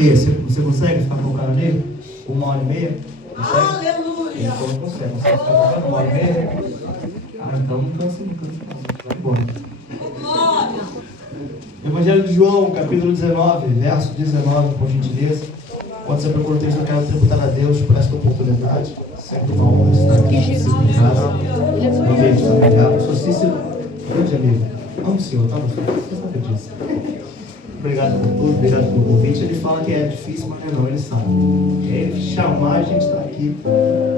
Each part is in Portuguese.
Você consegue ficar focado nele? 1h30? Consegue? Aleluia! Então não consegue. Você fica focado 1h30? Ah, então não cansa, não cansa. Vai embora. Glória! Evangelho de João, capítulo 19, verso 19, por gentileza. Quando você procura o texto, eu quero tributar a Deus por esta oportunidade. Sempre uma honra estar aqui, sempre em casa, no ambiente familiar. Eu sou Cícero, grande amigo. Amo o Senhor, tá, meu filho? Você sabe disso. Obrigado por tudo, obrigado pelo convite. Ele fala que é difícil, mas não, ele sabe. Ele chamar a gente está aqui,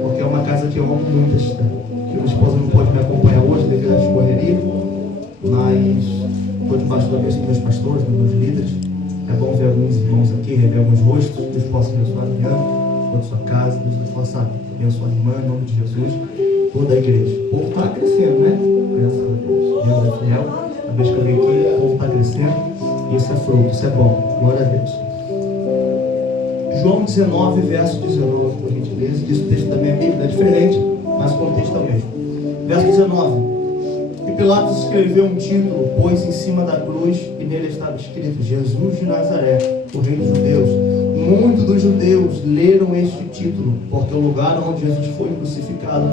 porque é uma casa que eu amo muito estar. Minha esposa não pode me acompanhar hoje devido às correrias, mas estou debaixo da bênção dos meus pastores, dos meus líderes. É bom ver alguns irmãos aqui, rever alguns rostos. Deus possa abençoar a minha, toda a sua casa, Deus possa abençoar a irmã, em nome de Jesus, toda a igreja. O povo está crescendo, né? Graças a Deus. Deus é fiel. A vez que eu venho aqui, o povo está crescendo. Isso é fruto, isso é bom. Glória a Deus. João 19, verso 19, por gentileza. Diz o texto da minha Bíblia, é diferente, mas o contexto é o mesmo. Verso 19. E Pilatos escreveu um título, pôs em cima da cruz, e nele estava escrito: Jesus de Nazaré, o Rei dos Judeus. Muitos dos judeus leram este título, porque o lugar onde Jesus foi crucificado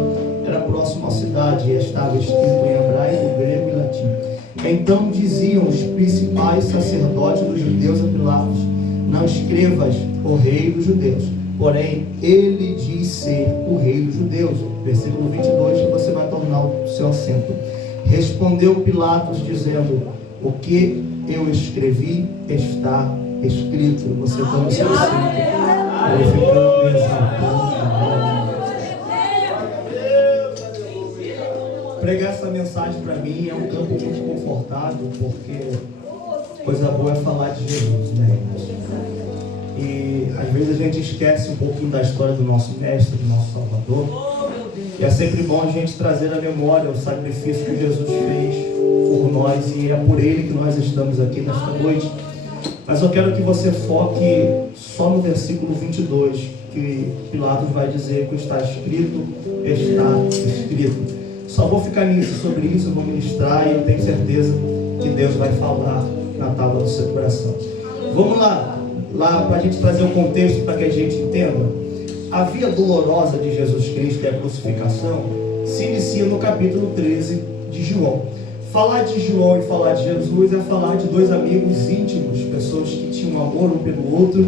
era próximo à cidade, e estava escrito em hebraico, grego e latim. Então diziam os principais sacerdotes dos judeus a Pilatos: não escrevas o Rei dos Judeus, porém ele diz ser o Rei dos Judeus. Versículo 22, que você vai tornar o seu assento. Respondeu Pilatos dizendo: o que eu escrevi está escrito. Você toma o seu assento, glorificando e exaltando. Pregar essa mensagem para mim é um campo muito confortável, porque coisa boa é falar de Jesus, né, irmãos? E às vezes a gente esquece um pouquinho da história do nosso mestre, do nosso Salvador. E é sempre bom a gente trazer à memória o sacrifício que Jesus fez por nós, e é por ele que nós estamos aqui nesta noite. Mas eu quero que você foque só no versículo 22, que Pilatos vai dizer que está escrito, está escrito. Só vou ficar nisso, sobre isso, eu vou ministrar, e eu tenho certeza que Deus vai falar na tábua do seu coração. Vamos lá para a gente trazer o contexto para que a gente entenda. A via dolorosa de Jesus Cristo, que é a crucificação, se inicia no capítulo 13 de João. Falar de João e falar de Jesus é falar de dois amigos íntimos, pessoas que tinham amor um pelo outro,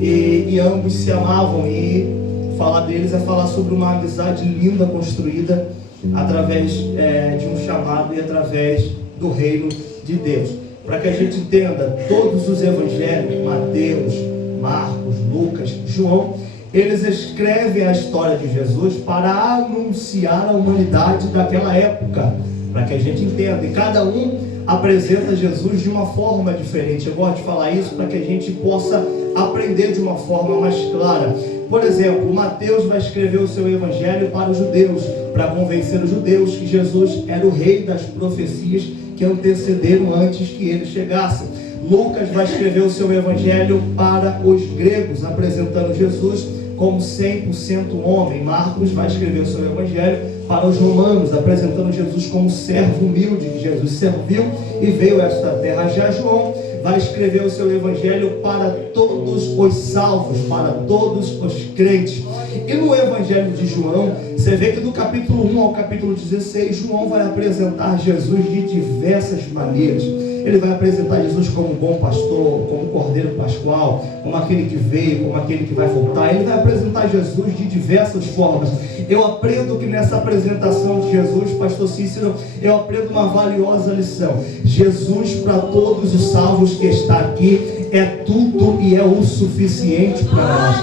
e ambos se amavam, e falar deles é falar sobre uma amizade linda construída através de um chamado e através do reino de Deus. Para que a gente entenda, todos os evangelhos, Mateus, Marcos, Lucas, João, eles escrevem a história de Jesus para anunciar a humanidade daquela época, para que a gente entenda, e cada um apresenta Jesus de uma forma diferente. Eu gosto de falar isso para que a gente possa aprender de uma forma mais clara. Por exemplo, Mateus vai escrever o seu evangelho para os judeus, para convencer os judeus que Jesus era o rei das profecias que antecederam antes que ele chegasse. Lucas vai escrever o seu evangelho para os gregos, apresentando Jesus como 100% homem. Marcos vai escrever o seu evangelho para os romanos, apresentando Jesus como servo humilde, que Jesus serviu e veio a esta terra. Já João vai escrever o seu evangelho para todos os salvos, para todos os crentes. E no evangelho de João, você vê que do capítulo 1 ao capítulo 16, João vai apresentar Jesus de diversas maneiras. Ele vai apresentar Jesus como bom pastor, como cordeiro pascual, como aquele que veio, como aquele que vai voltar. Ele vai apresentar Jesus de diversas formas. Eu aprendo que nessa apresentação de Jesus, pastor Cícero, eu aprendo uma valiosa lição. Jesus, para todos os salvos que está aqui, é tudo e é o suficiente para nós.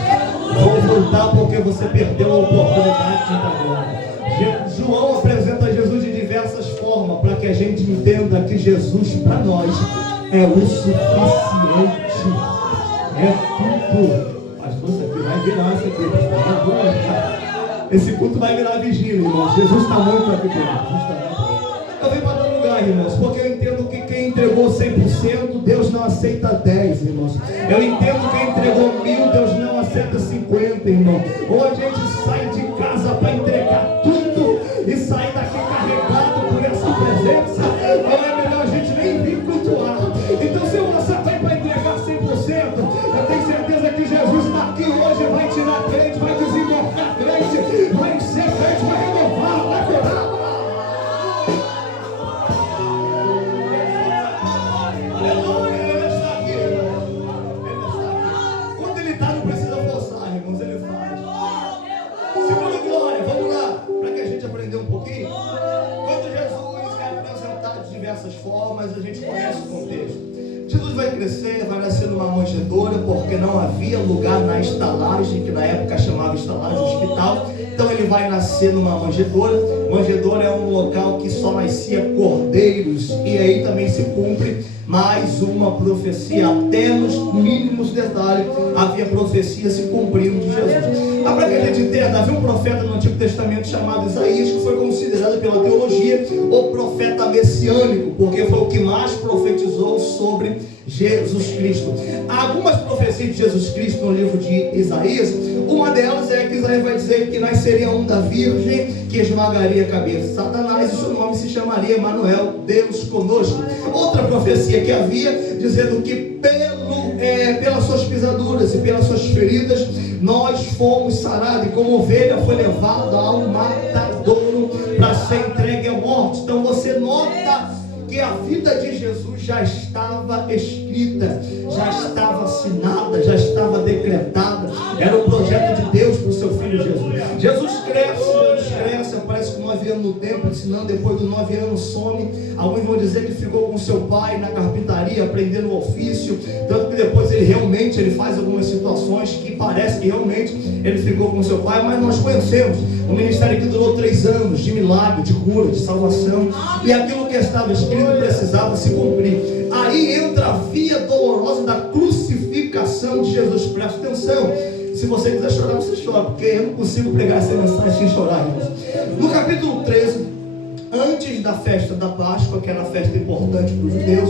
Vou voltar porque você perdeu a oportunidade de ir agora. João apresenta Jesus de diversas formas, para que a gente entenda que Jesus para nós é o suficiente, é tudo. Pastor, isso aqui vai virar, isso aqui. Esse culto vai virar vigília, irmãos. Jesus está muito aqui dentro. Eu venho para todo lugar, irmãos, porque eu entendo que quem entregou 100%, Deus não aceita 10, irmãos. Eu entendo que quem entregou 1000, Deus não aceita 50, irmão. Ou a gente sai de casa para entregar tudo e sair daqui carregado por essa presença, ou é melhor a gente nem vir cultuar. Então, se você vai para entregar 100%, eu tenho certeza porque não havia lugar na estalagem, que na época chamava estalagem hospital. Então ele vai nascer numa manjedoura. Manjedoura é um local que só nascia cordeiros, e aí também se cumpre mais uma profecia, até nos mínimos detalhes havia profecia se cumprindo de Jesus. Mas para que a gente entenda, havia um profeta no Antigo Testamento chamado Isaías, que foi considerado pela teologia o profeta messiânico, porque foi o que mais profetizou sobre Jesus Cristo. Há algumas profecias de Jesus Cristo no livro de Isaías. Uma delas é que Isaías vai dizer que nasceria um da virgem que esmagaria a cabeça de Satanás, e seu nome se chamaria Emanuel, Deus conosco. Outra profecia que havia, dizendo que pelas suas pisaduras e pelas suas feridas nós fomos sarados, e como ovelha foi levado ao matadouro para ser entregue à morte. Então você nota que a vida de Jesus já estava escrita, já estava assinada, já estava decretada. Era o projeto de Deus para o seu filho Jesus. Jesus cresce, parece que 9 anos no templo, ensinando. Depois dos 9 anos some. Alguns vão dizer que ficou com seu pai na carpintaria, aprendendo o ofício. Tanto que depois ele faz algumas situações que parece que realmente ele ficou com seu pai. Mas nós conhecemos um ministério que durou 3 anos, de milagre, de cura, de salvação. E aquilo que estava escrito precisava se cumprir. Aí entra a via dolorosa da crucificação de Jesus. Presta atenção. Se você quiser chorar, você chora, porque eu não consigo pregar essa mensagem sem chorar, irmãos. No capítulo 13, antes da festa da Páscoa, que era a festa importante para os judeus,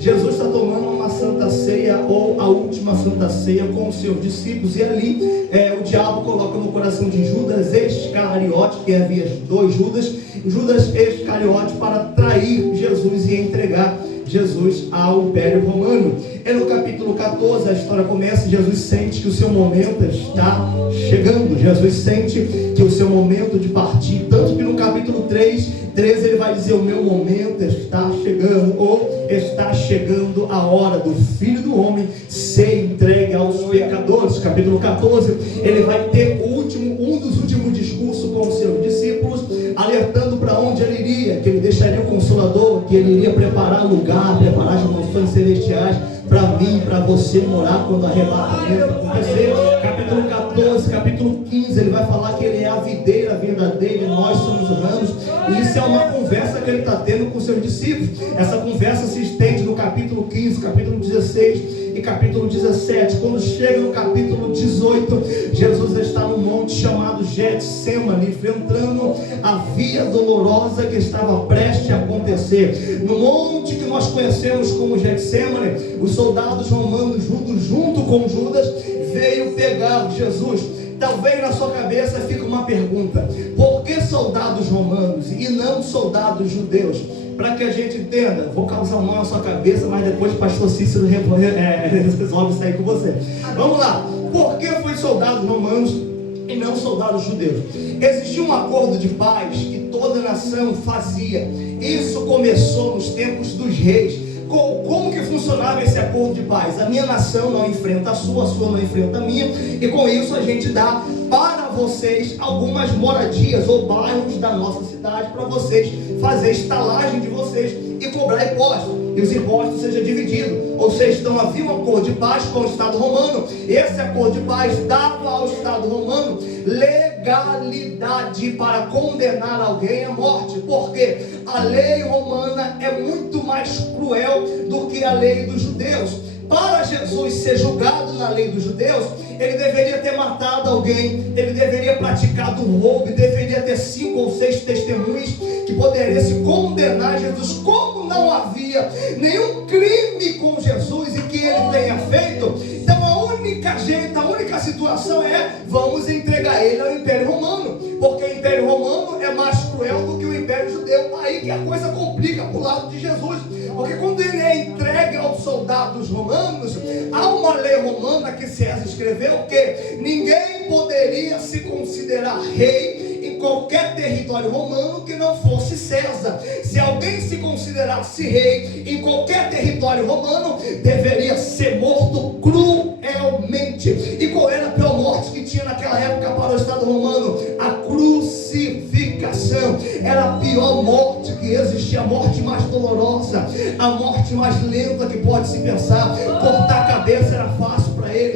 Jesus está tomando uma santa ceia, ou a última santa ceia, com os seus discípulos. E ali o diabo coloca no coração de Judas Iscariote, que havia 2 Judas Iscariote, para trair Jesus e entregar Jesus ao Império Romano. E no capítulo 14 a história começa. Jesus sente que o seu momento está chegando. Jesus sente que o seu momento de partir, tanto que no capítulo 13 ele vai dizer: o meu momento está chegando, ou está chegando a hora do Filho do Homem ser entregue aos pecadores. Capítulo 14 ele vai ter um dos últimos discursos com os seus discípulos, alertando para onde ele iria, que ele deixaria o Consolador, que ele iria preparar lugar, preparar as mansões celestiais para mim, para você morar quando o arrebatamento acontecer. Capítulo 14, capítulo 15, ele vai falar que ele é a videira verdadeira e nós somos os ramos. E isso é uma conversa que ele está tendo com seus discípulos. Essa conversa se estende no capítulo 15, capítulo 16 e capítulo 17. Quando chega no capítulo 18, Jesus está num monte chamado Getsemane, enfrentando a via dolorosa que estava prestes a acontecer. No monte que nós conhecemos como Getsemane, os soldados romanos, junto com Judas, veio pegar Jesus. Talvez na sua cabeça fique uma pergunta: por que soldados romanos e não soldados judeus? Para que a gente entenda, vou causar um nó na sua cabeça, mas depois o pastor Cícero resolve isso aí com você. Vamos lá. Por que foi soldados romanos e não soldados judeus? Existia um acordo de paz que toda nação fazia. Isso começou nos tempos dos reis. Como que funcionava esse acordo de paz? A minha nação não enfrenta a sua não enfrenta a minha, e com isso a gente dá para vocês algumas moradias ou bairros da nossa cidade, para vocês fazer estalagem de vocês e cobrar impostos, e os impostos sejam divididos. Ou seja, então havia um acordo de paz com o Estado romano. Esse acordo de paz dava ao Estado romano legalidade para condenar alguém à morte, porque a lei romana é muito mais cruel do que a lei dos judeus. Para Jesus ser julgado na lei dos judeus, ele deveria ter matado alguém, ele deveria praticado um roubo, deveria ter 5 ou 6 testemunhas que poderiam se condenar Jesus. Como não havia nenhum crime com Jesus e que ele tenha feito, então a única situação é: vamos entregar ele ao Império Romano, porque o Império Romano é mais cruel do que o Império Judeu. Aí que a coisa complica para o lado de Jesus, porque quando ele é entregue aos soldados romanos, há uma lei romana que César escreveu, que ninguém poderia se considerar rei em qualquer território romano que não fosse César. Se alguém se considerasse rei em qualquer território romano, deveria ser morto cruelmente. E qual era a pior morte que tinha naquela época para o Estado romano? A crucificação. Era a pior morte que existia, a morte mais dolorosa, a morte mais lenta que pode se pensar. Cortar a cabeça era fácil para ele,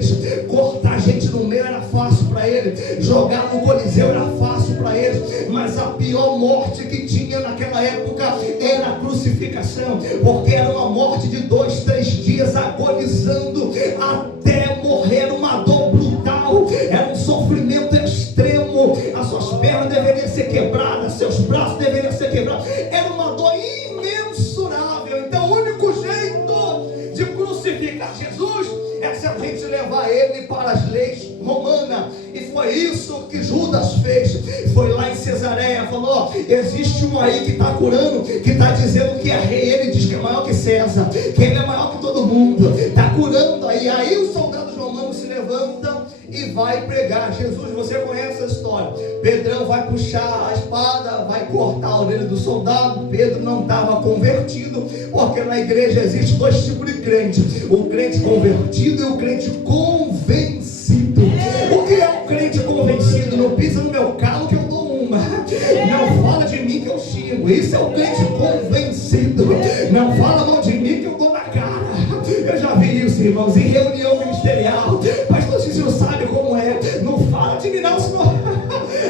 gente no meio era fácil para ele, jogar no Coliseu era fácil para eles, mas a pior morte que tinha naquela época era a crucificação, porque era uma morte de 2, 3 dias agonizando até morrer, uma dor brutal, era um sofrimento extremo, as suas pernas deveriam ser quebradas, seus braços deveriam ser quebrados, era uma dor imensurável. Então o único jeito de crucificar Jesus é se a gente levar ele para as leis romanas, e foi isso que Judas fez. Foi lá em Cesareia, falou: existe um aí que está curando, que está dizendo que é rei, ele diz que é maior que César, que ele é maior que todo mundo, está curando aí os soldados romanos se levantam e vai pregar. Jesus, você conhece essa história, Pedrão vai puxar a espada, vai cortar a orelha do soldado. Pedro não estava convertido, porque na igreja existe 2 tipos de crente: o crente convertido e o crente convencido. O que é o crente convencido? Não pisa no meu calo que eu dou uma, não fala de mim que eu xingo. Isso é o crente convencido. Não fala mal de mim que eu dou na cara. Eu já vi isso, irmãos, em reunião ministerial. Pastor Cícero sabe como é. Não fala de mim não, senhor.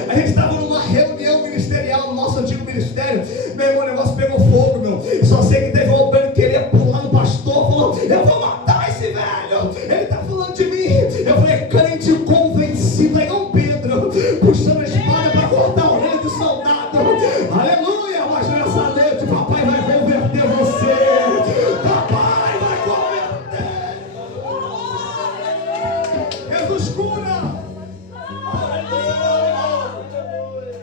A gente estava numa reunião ministerial no nosso antigo ministério. Meu irmão, o negócio pegou fogo, meu. Só sei que teve um obreiro que queria pular no pastor, falou: eu vou matar esse velho, ele está falando de mim. Eu falei: crente convencido, aí não Pedro, puxando a espada para cortar a orelha do soldado. Aleluia, mas nessa noite papai vai converter você. Papai vai converter. Jesus cura.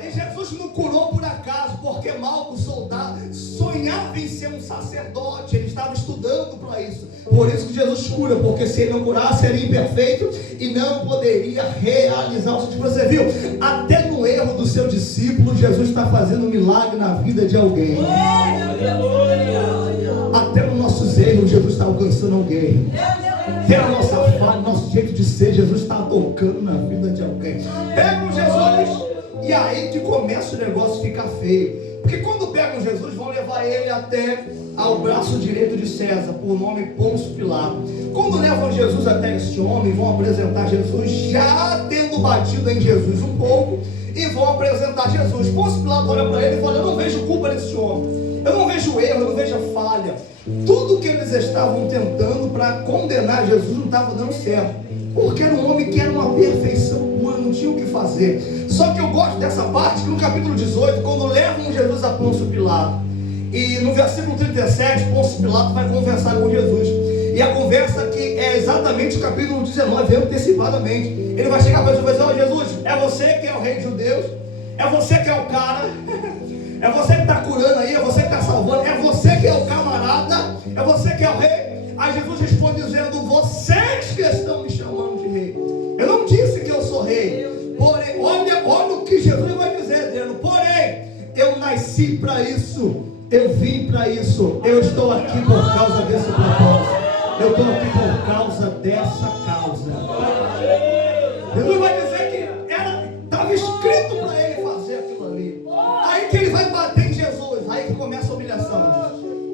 E Jesus não curou por acaso, porque Malco, soldado, sonhava em ser um sacerdote, ele estava estudando para isso. Por isso que Jesus cura, porque se ele não curasse, seria imperfeito e não poderia realizar o que você viu. Até no erro do seu discípulo, Jesus está fazendo um milagre na vida de alguém. Até nos nossos erros, Jesus está alcançando alguém. Até a nossa falha, nosso jeito de ser, Jesus está tocando na vida de alguém. Pegam Jesus, e aí que começa o negócio a ficar feio. Porque quando pegam Jesus, vão levar ele até ao braço direito de César, por nome Pôncio Pilato. Quando levam Jesus até este homem, vão apresentar Jesus, já tendo batido em Jesus um pouco, e vão apresentar Jesus. Pôncio Pilato olha para ele e fala: eu não vejo culpa nesse homem, eu não vejo erro, eu não vejo falha. Tudo que eles estavam tentando para condenar Jesus não estava dando certo, porque era um homem que era uma perfeição pura, não tinha o que fazer. Só que eu gosto dessa parte, que no capítulo 18, quando levam Jesus a Pôncio Pilato, e no versículo 37, Pôncio Pilato vai conversar com Jesus, e a conversa que é exatamente o capítulo 19, antecipadamente. Ele vai chegar para Jesus e vai dizer: ó Jesus, é você que é o rei de judeus? É você que é o cara? É você que está curando aí? É você que está salvando? É você que é o camarada? É você que é o rei? Aí Jesus responde dizendo: vocês que estão me chamando de rei, eu não disse que eu sou rei. Porém, olha o que Jesus vai dizer, dizendo: porém, eu nasci para isso, eu vim para isso, eu estou aqui por causa desse propósito, eu estou aqui por causa dessa causa. Jesus vai dizer que estava escrito para ele fazer aquilo ali. Aí que ele vai bater em Jesus, aí que começa a humilhação.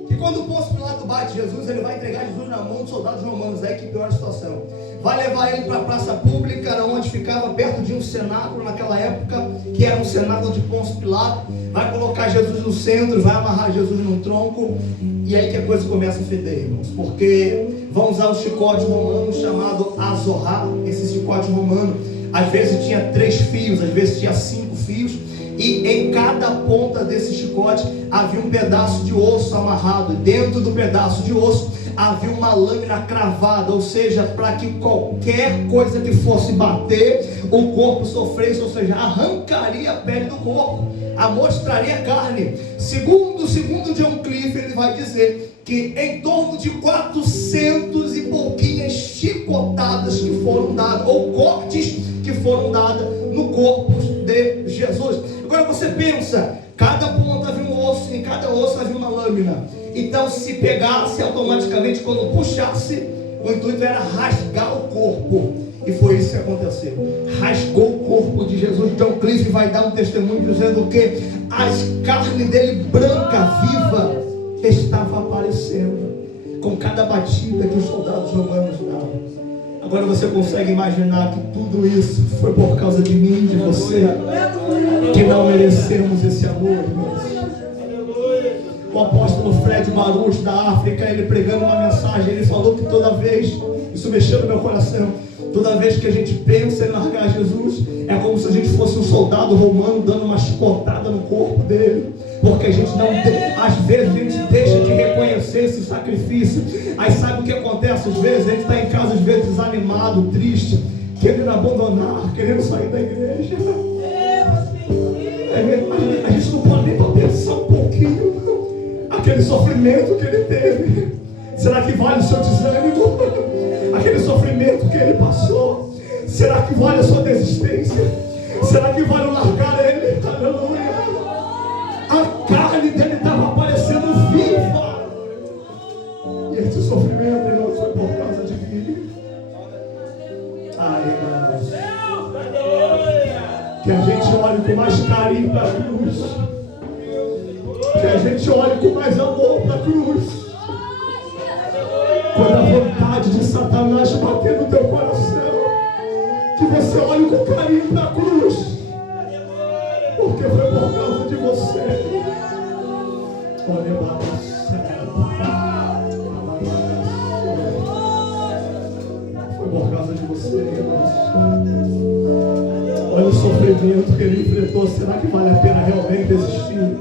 Que quando o Pôncio Pilato bate Jesus, ele vai entregar Jesus na mão dos soldados romanos. Aí que piora a situação. Vai levar ele para a praça pública, onde ficava perto de um cenáculo naquela época, que era um cenáculo de Pôncio Pilato. Vai colocar Jesus no centro, vai amarrar Jesus num tronco, e aí que a coisa começa a feder, irmãos, porque vão usar o chicote romano chamado azorrar. Esse chicote romano às vezes tinha 3 fios, às vezes tinha 5 fios, e em cada ponta desse chicote havia um pedaço de osso amarrado. Dentro do pedaço de osso havia uma lâmina cravada, ou seja, para que qualquer coisa que fosse bater, o corpo sofresse, ou seja, arrancaria a pele do corpo, amostraria a carne. Segundo John Cliff, ele vai dizer que em torno de 400 e pouquinhas chicotadas que foram dadas, ou cortes que foram dadas no corpo de Jesus. Agora você pensa, cada ponta havia um osso, em cada osso havia uma lâmina. Então se pegasse automaticamente, quando puxasse, o intuito era rasgar o corpo. E foi isso que aconteceu. Rasgou o corpo de Jesus. John Cliff vai dar um testemunho dizendo que as carnes dele branca, viva, estava aparecendo com cada batida que os soldados romanos davam. Agora você consegue imaginar que tudo isso foi por causa de mim, de você, que não merecemos esse amor, irmãos. O apóstolo Fred Baruch da África, ele pregando uma mensagem, ele falou que toda vez, isso mexeu no meu coração, toda vez que a gente pensa em largar Jesus, é como se a gente fosse um soldado romano dando uma chicotada no corpo dele, porque a gente não, às vezes a gente deixa de reconhecer esse sacrifício. Aí sabe o que acontece? Às vezes a gente está em casa, às vezes desanimado, triste, querendo abandonar, querendo sair da igreja. A gente não pode nem para pensar um pouquinho aquele sofrimento que ele teve. Será que vale o seu desânimo? Aquele sofrimento que ele passou, será que vale a sua desistência? Será que vale largar ele? Aleluia! A carne dele estava aparecendo viva, e esse sofrimento, irmãos, foi por causa de mim. Ai, irmãos, que a gente olhe com mais carinho para a cruz, que a gente olhe com mais amor para a cruz. Quando a vontade de Satanás bater no teu coração, que você olhe com carinho para a cruz, porque foi por causa de você. Olha, foi por causa de você, irmãos. Olha o sofrimento que ele enfrentou. Será que vale a pena realmente existir?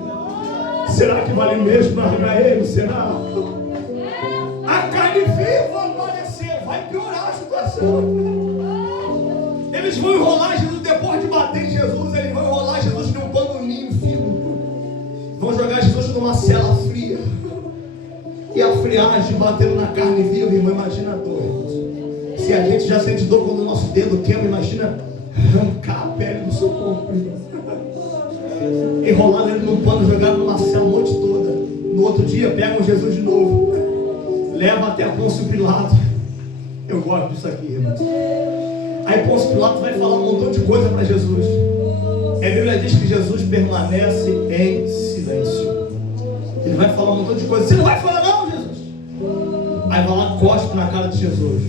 Será que vale mesmo largar ele? Será? A carne viva aparecer, vai piorar a situação. Eles vão enrolar Jesus depois de bater em Jesus. Eles vão enrolar Jesus num paninho fino. Vão jogar Jesus numa cela fria. E a friagem batendo na carne viva, irmão, imagina a dor, irmãos. Se a gente já sente dor quando o nosso dedo queima, imagina arrancar a pele do seu corpo, irmão. Enrolado ele num pano, jogado numa cela a noite toda. No outro dia, pegam Jesus de novo, leva até Pôncio Pilato. Eu gosto disso aqui, irmãos. Aí Pôncio Pilato vai falar um montão de coisa para Jesus. A Bíblia diz que Jesus permanece em silêncio. Ele vai falar um montão de coisa. Você não vai falar não, Jesus? Aí vai lá, cospe na cara de Jesus,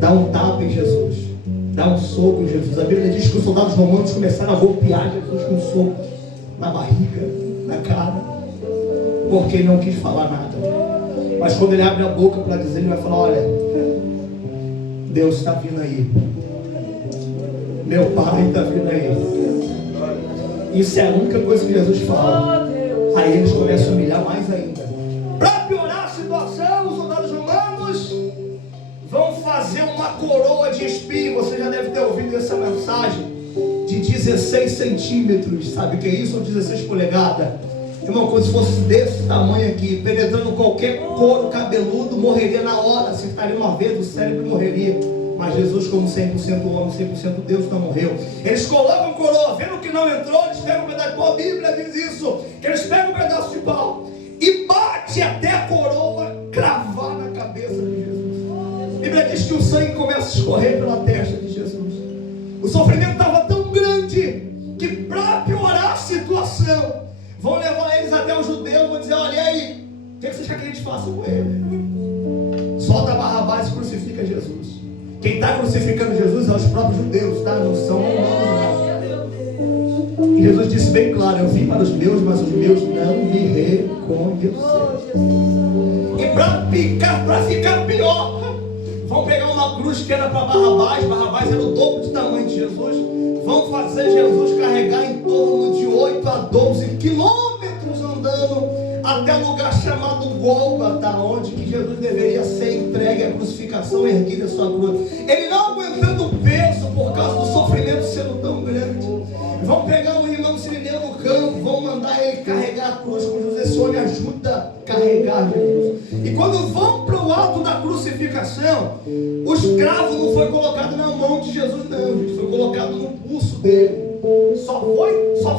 dá um tapa em Jesus, dá um soco em Jesus. A Bíblia diz que os soldados romanos começaram a golpear Jesus com um soco na barriga, na cara, porque ele não quis falar nada. Mas quando ele abre a boca para dizer, ele vai falar: olha, Deus está vindo aí, meu Pai está vindo aí. Isso é a única coisa que Jesus fala. Aí eles começam a humilhar mais ainda. Para piorar a situação, os soldados romanos vão fazer uma coroa de espinho. Você já deve ter ouvido essa mensagem, de 16 centímetros. Sabe o que é isso? Ou 16 polegadas? Irmão, como se fosse desse tamanho aqui, penetrando qualquer couro cabeludo, morreria na hora. Acertaria uma vez, o cérebro morreria. Mas Jesus, como 100% homem, 100% Deus, não morreu. Eles colocam coroa, vendo que não entrou, eles pegam um pedaço de pau. A Bíblia diz isso, que eles pegam um pedaço de pau e bate até a coroa cravar na cabeça de Jesus. A Bíblia diz que o sangue começa a escorrer pela testa de Jesus. O sofrimento estava tão grande que, para piorar a situação, vão levar eles até o judeu, vão dizer: olha aí, o que você quer que a gente faça com ele? Solta Barrabás e crucifica Jesus. Quem está crucificando Jesus é os próprios judeus, tá? Não são romanos, não. E Jesus disse bem claro: eu vim para os meus, mas os meus não me reconheceram. E para ficar pior, vão pegar uma cruz que era para Barrabás. Barrabás era o dobro do tamanho de Jesus. Vão fazer Jesus carregar em torno de 8 a 12 quilômetros andando até o lugar chamado Gólgota, onde que Jesus deveria ser entregue à crucificação, erguida a sua cruz. Ele não aguentando o peso por causa do sofrimento sendo tão grande. Vão pegar um irmão sirineu no campo, vão mandar ele carregar a cruz com Jesus. Esse homem ajuda a carregar Jesus. E quando vão para o alto da crucificação, o escravo não foi colocado na mão de Jesus, não, gente. Foi colocado no pulso dele. Só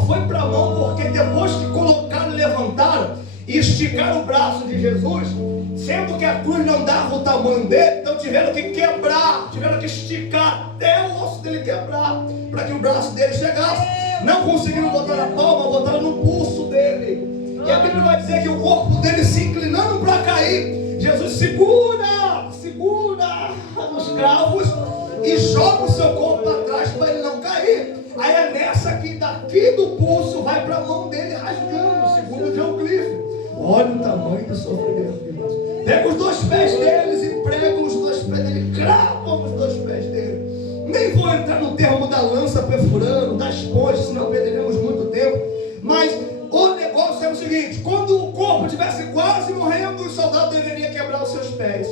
foi para a mão porque depois que colocaram e levantaram e esticaram o braço de Jesus, sendo que a cruz não dava o tamanho dele, então tiveram que quebrar, tiveram que esticar até o osso dele quebrar, para que o braço dele chegasse. Não conseguiram botar na palma, botaram no pulso dele. E a Bíblia vai dizer que o corpo dele se inclinando para cair, Jesus segura nos cravos e joga o seu corpo para trás para ele não cair. Aí é nessa que daqui do pulso vai para a mão dele rasgando, segundo John Cliff. Olha o tamanho do sofrimento, irmãos. Pega os 2 pés deles e prega os 2 pés dele, cravam os 2 pés dele. Nem vou entrar no termo da lança perfurando, das pontes, senão perderemos muito tempo. Mas o negócio é o seguinte: quando o corpo estivesse quase morrendo, o soldado deveria quebrar os seus pés,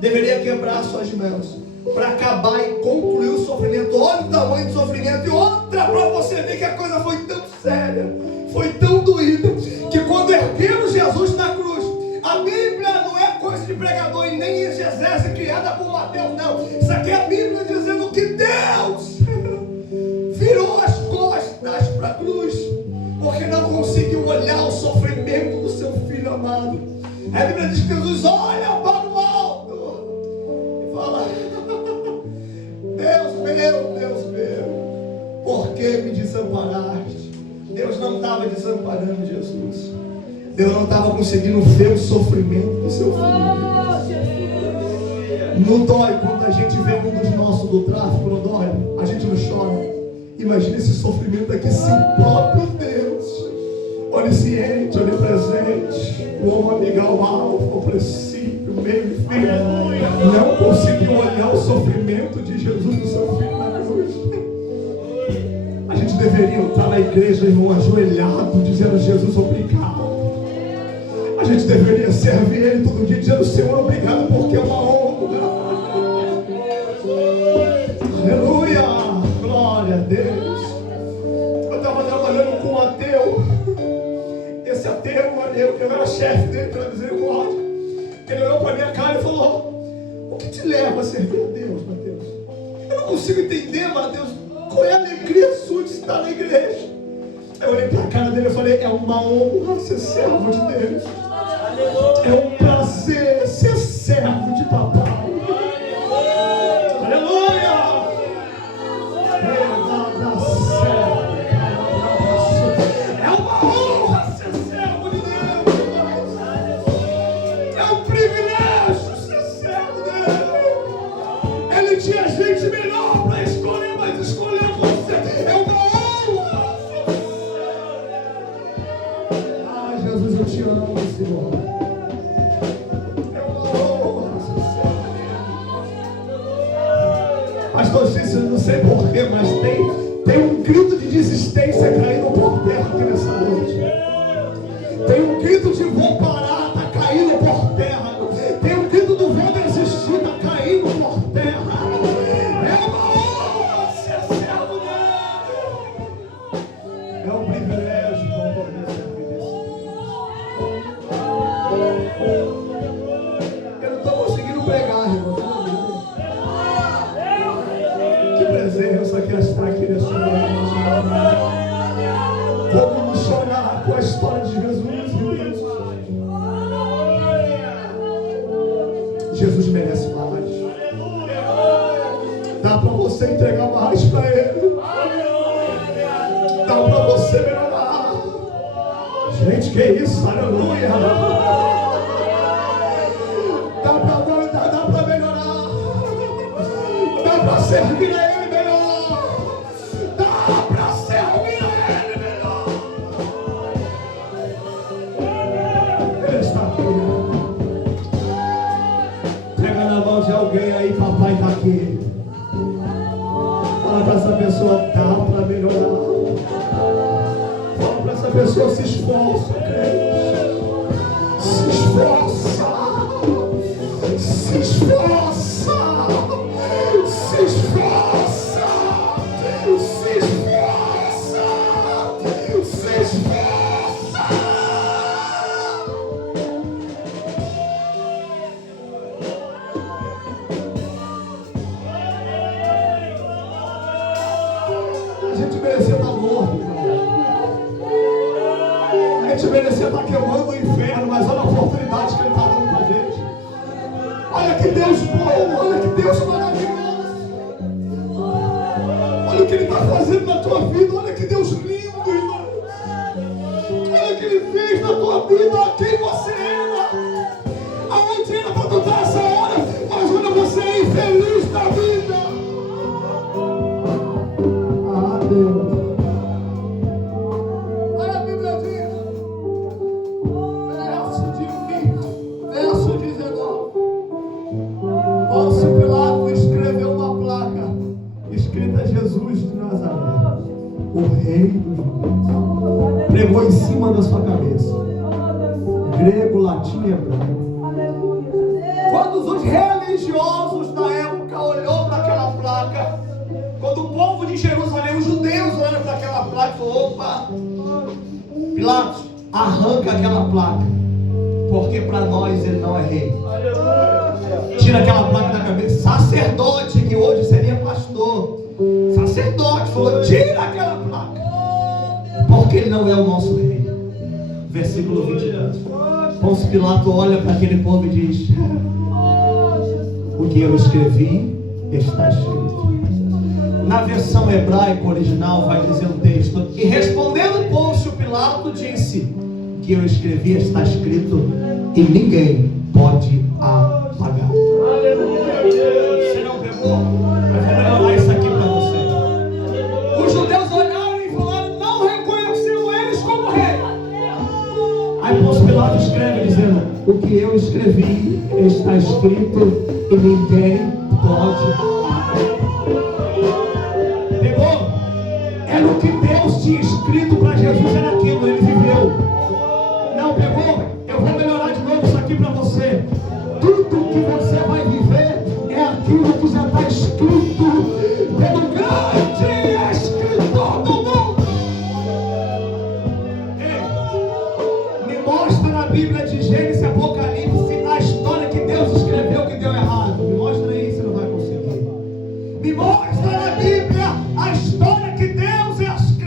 deveria quebrar as suas mãos, para acabar e concluir o sofrimento. Olha o tamanho do sofrimento. E outra, para você ver que a coisa foi tão séria, foi tão doída, que quando ergueram Jesus na cruz, a Bíblia não é coisa de pregador e nem exegese criada por Mateus, não. Isso aqui é a Bíblia dizendo que Deus virou as costas para a cruz, porque não conseguiu olhar o sofrimento do seu filho amado. A Bíblia diz que Jesus olha para o alto e fala: Deus meu, por que me desamparaste? Deus não estava desamparando Jesus. Deus não estava conseguindo ver o sofrimento do seu filho. Não dói quando a gente vê um dos nossos do tráfico, não dói? A gente não chora. Imagina esse sofrimento aqui, se o próprio Deus, onisciente, onipresente, o ômega, o alfa, o princípio, o meio e fim, não conseguiu olhar o sofrimento de Jesus do seu filho na cruz. A gente deveria estar na igreja, irmão, ajoelhado, dizendo: Jesus, obrigado. A gente deveria servir Ele todo dia, dizendo: Senhor, obrigado, porque é uma honra. Aleluia, glória a Deus. Eu estava trabalhando com um ateu. Esse ateu, eu era chefe dele pela misericórdia. Ele olhou para a minha cara e falou: o que te leva a servir a Deus, Mateus? Eu não consigo entender, Mateus, qual é a alegria sua de estar na igreja. Eu olhei para a cara dele e falei: é uma honra ser servo de Deus. É um prazer ser servo de papai. Aleluia! É uma honra ser servo de Deus. É um privilégio ser servo dele. Ele tinha gente melhor para escolher, mas escolheu você. É uma honra. Ah, Jesus, eu te amo, Senhor. Pastor Cícero, não sei porquê, mas tem um grito de desistência caindo por terra aqui nessa noite. Tem um grito de vou parar, está caindo por terra. Tem um grito do vou desistir, está caindo por terra. É uma honra ser servo dele. É um privilégio poder servir desse. Eu não estou conseguindo pregar, irmão. Presença que está aqui nesse momento. Como não chorar com a história de Jesus, irmãos? Jesus merece mais. Dá para você entregar mais para Ele. Dá para você melhorar. Gente, que isso? Aleluia. Dá para melhorar. Dá para servir a Ele. De alguém aí, papai está aqui. Fala para essa pessoa: dá para melhorar. Fala para essa pessoa: se esforça, crente. Se esforça. Se esforça. Se esforça. Se esforça. Se esforça. A gente merecia estar morto, a gente merecia estar queimando o inferno, mas olha a oportunidade que Ele está dando para a gente. Olha que Deus bom, olha que Deus maravilhoso. Olha o que Ele está fazendo na tua vida, olha que Deus lindo, irmão. Olha o que Ele fez na tua vida, quem você era, aonde era para tu estar essa hora, mas olha você é infeliz na vida. Deus. Olha a Bíblia diz, verso 19. Pôncio Pilato escreveu uma placa escrita Jesus de Nazaré, o rei dos judeus. Pregou em cima da sua cabeça. Grego, latim e hebraico. Quando os religiosos da época olhou para aquela placa, quando o povo de Jerusalém, os judeus olham para aquela placa e falam: opa, Pilatos, arranca aquela placa, porque para nós ele não é rei. Tira aquela placa da cabeça. Sacerdote, que hoje seria pastor, sacerdote falou: tira aquela placa, porque ele não é o nosso rei. Versículo 22. Pôncio Pilato olha para aquele povo e diz: o que eu escrevi está escrito. Na versão hebraica original vai dizer o texto: e respondendo Pôncio Pilato disse: o que eu escrevi está escrito e ninguém pode apagar. Você não pegou? Eu vou melhorar isso aqui para você. Os judeus olharam e falaram: não reconheceu eles como rei. Aí Pôncio Pilato escreve dizendo: o que eu escrevi está escrito e ninguém pode apagar. Pegou? Era o que Deus tinha escrito para Jesus, era aquilo, ele viveu. Não pegou? Eu vou melhorar de novo isso aqui para você. Tudo que você vai viver é aquilo que já está escrito pelo grande escritor do mundo. Ei, me mostra na Bíblia de Gênesis e Apocalipse a história que Deus escreveu que deu errado. Me mostra aí, você não vai conseguir. Me mostra na Bíblia a história que Deus escreveu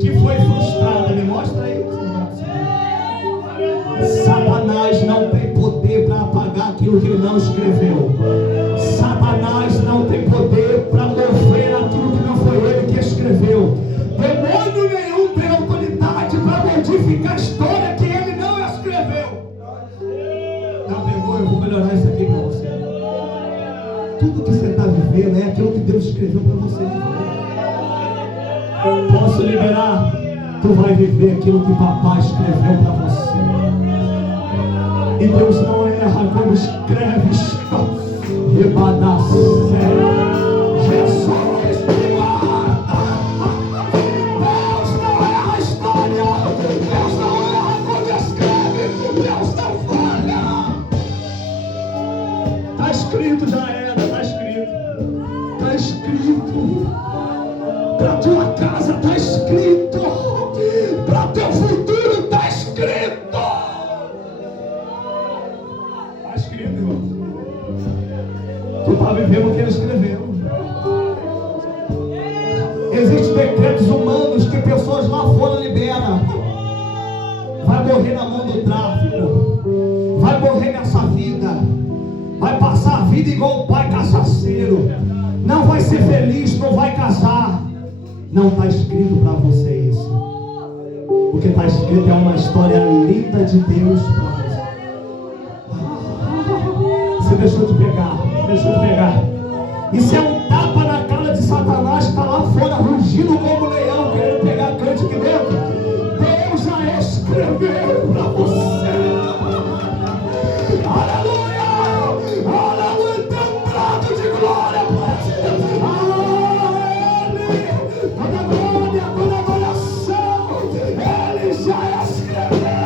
que foi frustrada. Me mostra aí, você não vai conseguir. Satanás não tem poder para apagar aquilo que ele não escreveu. Satanás não tem poder para mover aquilo que não foi ele que escreveu. Demônio nenhum tem autoridade para modificar a história que ele não escreveu. Não pegou? Eu vou melhorar isso aqui para você. Tudo que você está vivendo é aquilo que Deus escreveu para você viver. Posso liberar? Tu vai viver aquilo que papai escreveu para você. E Deus não erra quando escreve. Jesus me guarda. Deus não erra a história. Deus não erra quando escreve. Deus não falha. Está escrito, já era. Está escrito. Está escrito. Para tua casa está escrito. Para teu futuro está escrito. Está escrito, irmão. Tu está vivendo o que ele escreveu. Existem decretos humanos que pessoas lá fora liberam. Vai morrer na mão do tráfico. Vai morrer nessa vida. Vai passar a vida igual o pai cachaceiro. Não vai ser feliz, não vai casar. Não está escrito para você isso. O que está escrito é uma história linda de Deus para você. Você deixou de pegar. Deixa eu pegar. Isso é um tapa na cara de Satanás que está lá fora rugindo como leão, querendo pegar a cante aqui dentro. Deus já escreveu para você. Aleluia! Aleluia! Templado de glória para Deus. Toda glória, toda adoração, Ele já escreveu.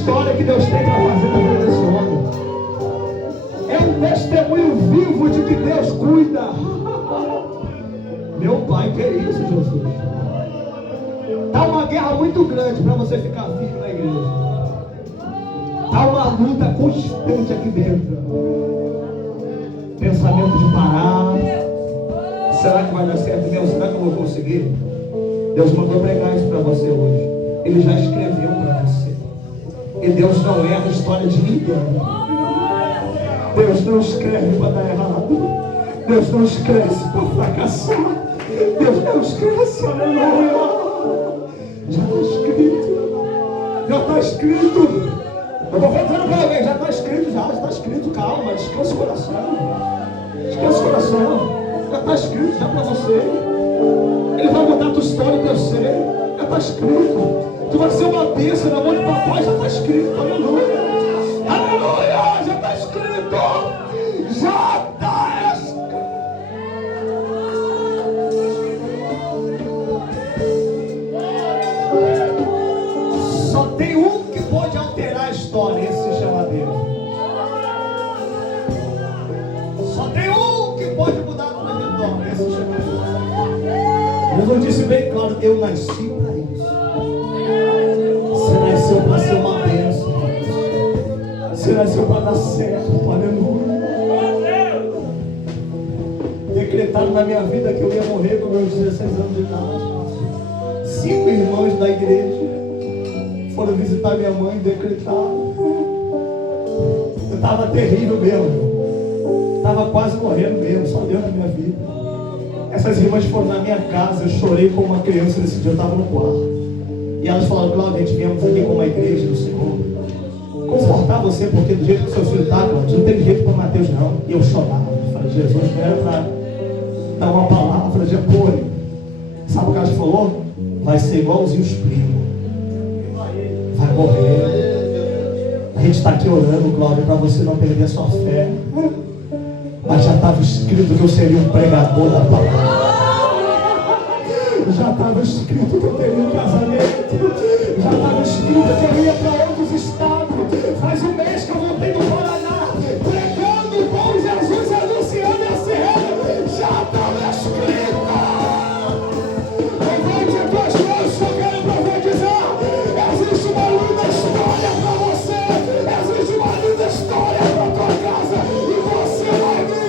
história que Deus tem para fazer na vida desse homem. É um testemunho vivo de que Deus cuida. Meu Pai, que é isso, Jesus? Está uma guerra muito grande para você ficar firme na igreja. Está uma luta constante aqui dentro. Pensamento de parar. Será que vai dar certo mesmo? Será que eu vou conseguir? Deus mandou pregar isso para você hoje. Ele já escreveu para você. E Deus não erra a história de ninguém. Deus não escreve para dar errado. Deus não escreve para fracassar. Deus não escreve, aleluia. Já está escrito. Já está escrito. Eu estou falando para alguém, já está escrito, já está escrito. Calma, descansa o coração. Descansa o coração. Já está escrito já para você. Ele vai mudar a tua história, o teu ser. Já está escrito. Tu vai ser uma bênção na mão de papai, já está escrito. Aleluia. Aleluia, já está escrito. Já está escrito. Só tem um que pode alterar a história, esse se chama Deus. Só tem um que pode mudar a tua vida, esse se chama Deus. Jesus disse bem claro, eu nasci para isso. Você nasceu para ser uma bênção. Você nasceu para dar certo, aleluia. Decretado na minha vida que eu ia morrer com meus 16 anos de idade. 5 irmãos da igreja foram visitar minha mãe e decretaram. Eu estava terrível mesmo. Estava quase morrendo mesmo, só Deus na minha vida. Essas irmãs foram na minha casa, eu chorei como uma criança nesse dia, eu estava no quarto. E elas falaram, Cláudio, a gente viemos aqui como uma igreja do Senhor confortar você, porque do jeito que o seu filho está, Cláudio, não tem jeito para Mateus não. E eu chorava, eu falei, Jesus, não era para dar uma palavra de apoio. Sabe o que ela falou? Vai ser igualzinho os primos. Vai morrer. A gente está aqui orando, Cláudio, para você não perder a sua fé. Mas já estava escrito que eu seria um pregador da palavra. Já estava escrito que eu teria um casamento. Já estava escrito que eu ia para outros estados. Faz um mês que eu voltei do Paraná, pregando com Jesus, anunciando esse reino. Já estava escrito. Levante as tuas mãos, que eu quero profetizar. Existe uma linda história para você. Existe uma linda história para a tua casa. E você vai viver.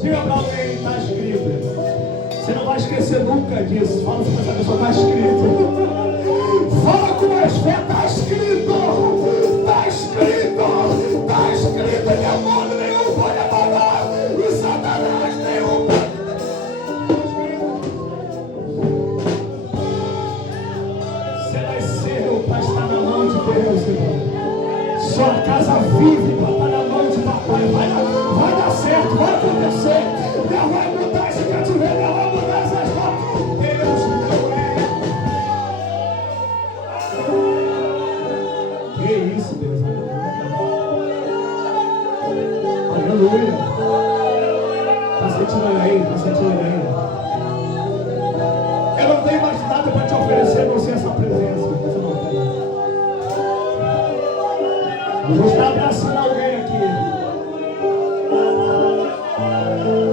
Diga para alguém, está escrito. Você não vai esquecer nunca disso. Fala para essa pessoa, está escrito. Fala com mais fé, está escrito. Está escrito. Está escrito. E demônio nenhum pode apagar. E Satanás nenhum pode. Você nasceu para estar na mão de Deus, irmão. Sua casa vive para estar na mão de papai. Vai dar certo, vai acontecer. Deus vai mudar esse cativeiro, Deus vai mudar essas coisas. Deus não é. Que isso, Deus? Aleluia. Está sentindo ele aí? Está sentindo ele aí? Eu não tenho mais nada para te oferecer, não sei essa presença. Você não tem. Eu vou estar abraçando alguém aqui.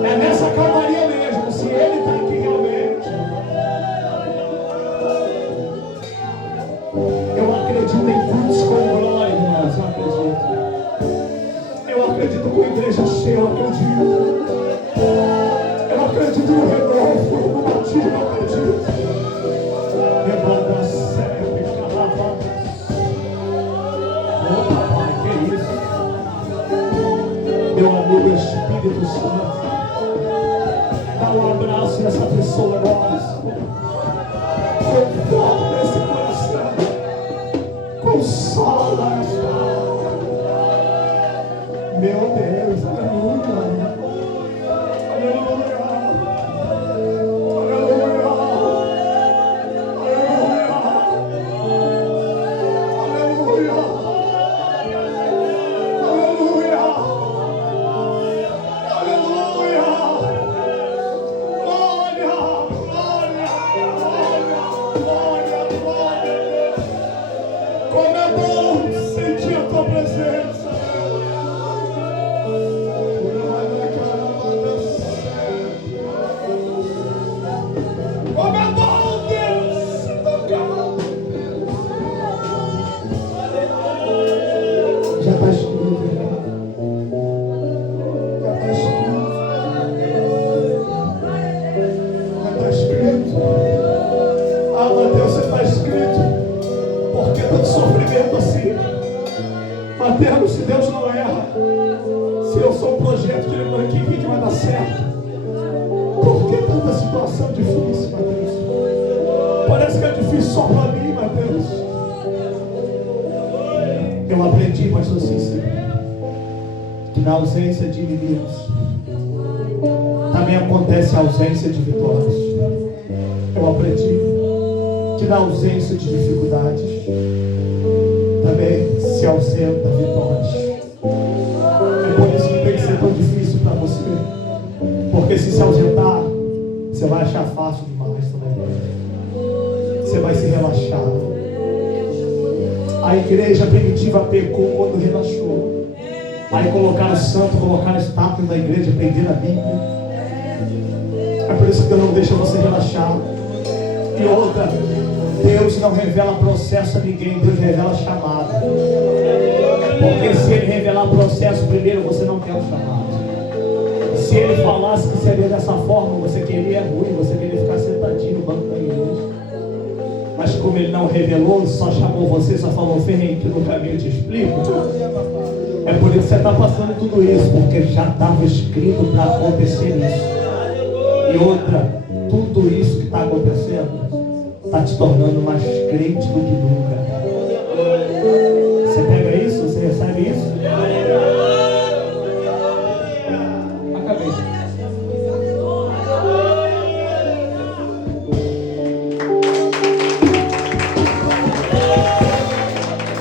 É nessa calmaria mesmo, se ele está aqui realmente. Eu acredito em cultos com glória, irmãos, eu acredito. Eu acredito com a igreja cheia, eu acredito. Eu acredito no renovo, no batismo, eu acredito. Levanta a serra e calava. Oh, papai, que isso? Meu amigo Espírito Santo. Dá um abraço nessa pessoa nossa. Conforta esse coração. Consola esta alma. Meu Deus, aleluia. Aleluia. Aleluia. Aleluia. Aleluia. Aleluia. Glória, glória, Mateus, se Deus não erra, se eu sou um projeto de lembrar que vai dar certo, por que tanta situação difícil, Mateus? Parece que é difícil só para mim, Mateus. Eu aprendi, pastor Cícero, que na ausência de inimigos também acontece a ausência de vitórias. Eu aprendi que na ausência de dificuldades também se ausenta vitórias. É por isso que tem que ser tão difícil para você, porque se ausentar, você vai achar fácil demais também. Você vai se relaxar. A igreja primitiva pecou quando relaxou. Aí colocaram santo, colocaram estátua na igreja, prenderam a Bíblia. É por isso que Deus não deixa você relaxar. E outra, Deus não revela processo a ninguém, Deus revela chamado. Porque se Ele revelar processo primeiro, você não quer o chamado. Se Ele falasse que seria dessa forma, você queria ruim, você queria ficar sentadinho no banco da igreja. Mas como Ele não revelou, só chamou você, só falou, vem que no caminho eu te explico. É por isso que você está passando tudo isso, porque já estava escrito para acontecer isso. E outra, tudo isso que está acontecendo está te tornando mais crente do que nunca.